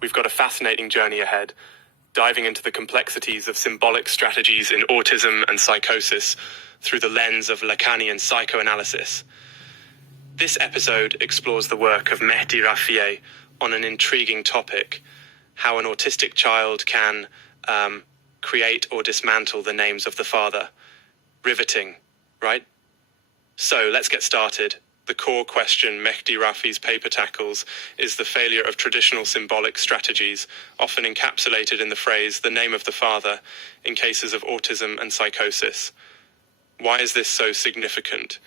We've got a fascinating journey ahead, diving into the complexities of symbolic strategies in autism and psychosis through the lens of Lacanian psychoanalysis. This episode explores the work of Mehdi Rafie on an intriguing topic: how an autistic child can create or dismantle the names of the father. Riveting, right? So let's get started. The core question Mehdi Rafie's paper tackles is the failure of traditional symbolic strategies, often encapsulated in the phrase "the name of the father," in cases of autism and psychosis. Why is this so significant?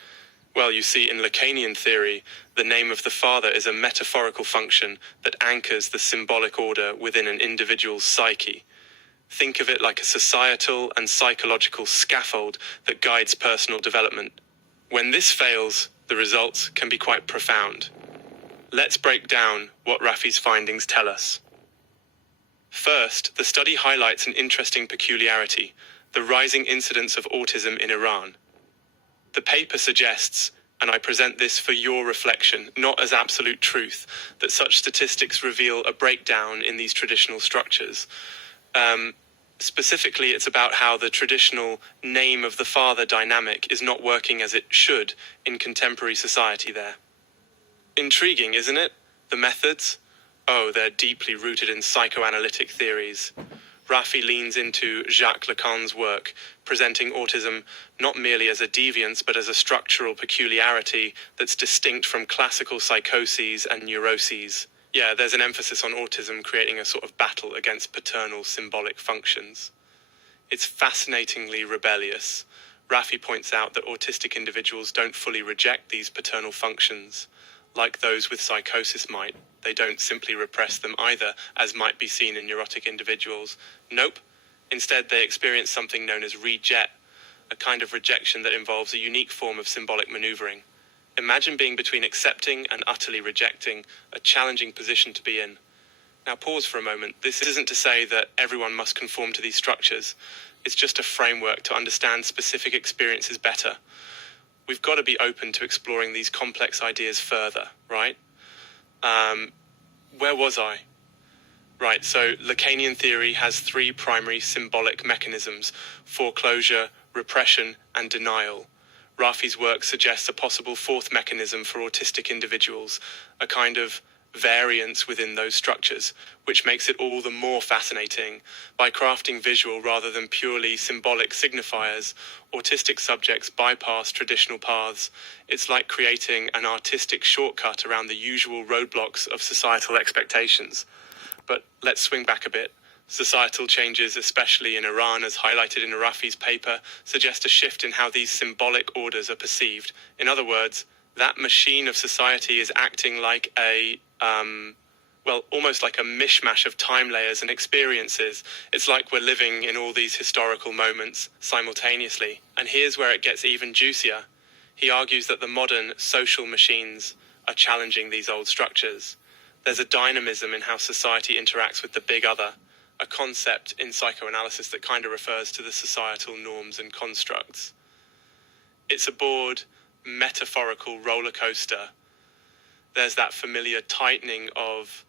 Well, you see, in Lacanian theory, the name of the father is a metaphorical function that anchors the symbolic order within an individual's psyche. Think of it like a societal and psychological scaffold that guides personal development. When this fails, the results can be quite profound. Let's break down what Rafie's findings tell us. First, the study highlights an interesting peculiarity: the rising incidence of autism in Iran. The paper suggests, and I present this for your reflection, not as absolute truth, that such statistics reveal a breakdown in these traditional structures. Specifically, it's about how the traditional name of the father dynamic is not working as it should in contemporary society there. Intriguing, isn't it? The methods? Oh, they're deeply rooted in psychoanalytic theories. Rafie leans into Jacques Lacan's work, presenting autism not merely as a deviance but as a structural peculiarity that's distinct from classical psychoses and neuroses. Yeah, there's an emphasis on autism creating a sort of battle against paternal symbolic functions. It's fascinatingly rebellious. Rafie points out that autistic individuals don't fully reject these paternal functions, like those with psychosis might. They don't simply repress them either, as might be seen in neurotic individuals. Nope. Instead, they experience something known as rejet, a kind of rejection that involves a unique form of symbolic maneuvering. Imagine being between accepting and utterly rejecting, a challenging position to be in. Now pause for a moment. This isn't to say that everyone must conform to these structures. It's just a framework to understand specific experiences better. We've got to be open to exploring these complex ideas further, right? Where was I? Right, so Lacanian theory has three primary symbolic mechanisms: foreclosure, repression, and denial. Rafie's work suggests a possible fourth mechanism for autistic individuals, a kind of variance within those structures, which makes it all the more fascinating. By crafting visual rather than purely symbolic signifiers, autistic subjects bypass traditional paths. It's like creating an artistic shortcut around the usual roadblocks of societal expectations. But let's swing back a bit. Societal changes, especially in Iran, as highlighted in Rafie's paper, suggest a shift in how these symbolic orders are perceived. In other words, that machine of society is acting like almost like a mishmash of time layers and experiences. It's like we're living in all these historical moments simultaneously. And here's where it gets even juicier. He argues that the modern social machines are challenging these old structures. There's a dynamism in how society interacts with the big other, a concept in psychoanalysis that kind of refers to the societal norms and constructs. It's a broad, metaphorical roller coaster. There's that familiar tightening of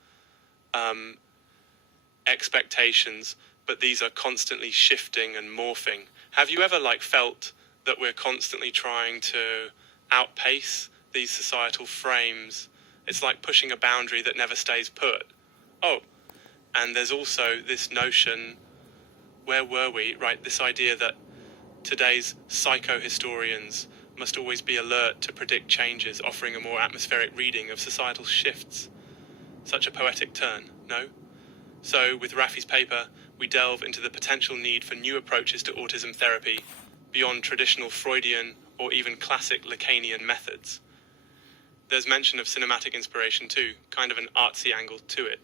expectations, but these are constantly shifting and morphing. Have you ever felt that we're constantly trying to outpace these societal frames? It's like pushing a boundary that never stays put. Oh, and there's also this notion, where were we, right? This idea that today's psychohistorians must always be alert to predict changes, offering a more atmospheric reading of societal shifts. Such a poetic turn, no? So, with Rafie's paper, we delve into the potential need for new approaches to autism therapy, beyond traditional Freudian or even classic Lacanian methods. There's mention of cinematic inspiration too, kind of an artsy angle to it.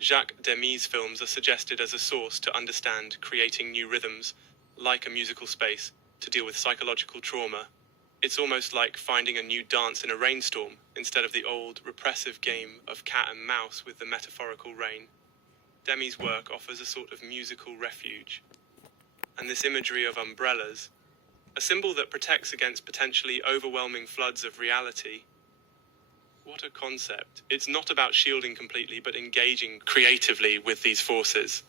Jacques Demy's films are suggested as a source to understand creating new rhythms, like a musical space, to deal with psychological trauma. It's almost like finding a new dance in a rainstorm, instead of the old, repressive game of cat and mouse with the metaphorical rain. Demy's work offers a sort of musical refuge. And this imagery of umbrellas, a symbol that protects against potentially overwhelming floods of reality, What a concept. It's not about shielding completely, but engaging creatively with these forces.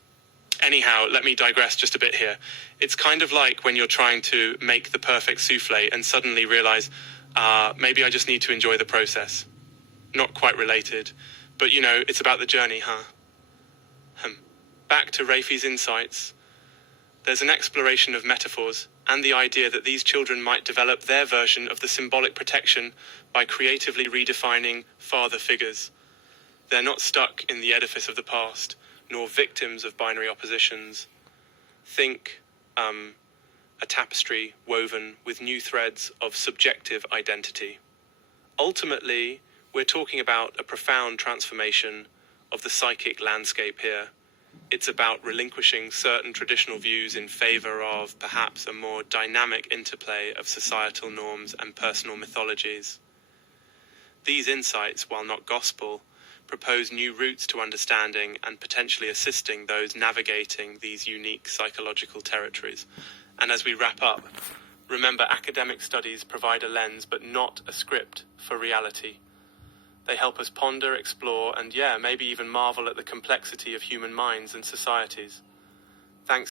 Anyhow, let me digress just a bit here. It's kind of like when you're trying to make the perfect souffle and suddenly realize, maybe I just need to enjoy the process. Not quite related, but it's about the journey, huh? Back to Rafie's insights. There's an exploration of metaphors and the idea that these children might develop their version of the symbolic protection by creatively redefining father figures. They're not stuck in the edifice of the past, nor victims of binary oppositions. Think a tapestry woven with new threads of subjective identity. Ultimately, we're talking about a profound transformation of the psychic landscape here. It's about relinquishing certain traditional views in favor of perhaps a more dynamic interplay of societal norms and personal mythologies. These insights, while not gospel, propose new routes to understanding and potentially assisting those navigating these unique psychological territories. And as we wrap up, remember, academic studies provide a lens but not a script for reality. They help us ponder, explore, and maybe even marvel at the complexity of human minds and societies. Thanks.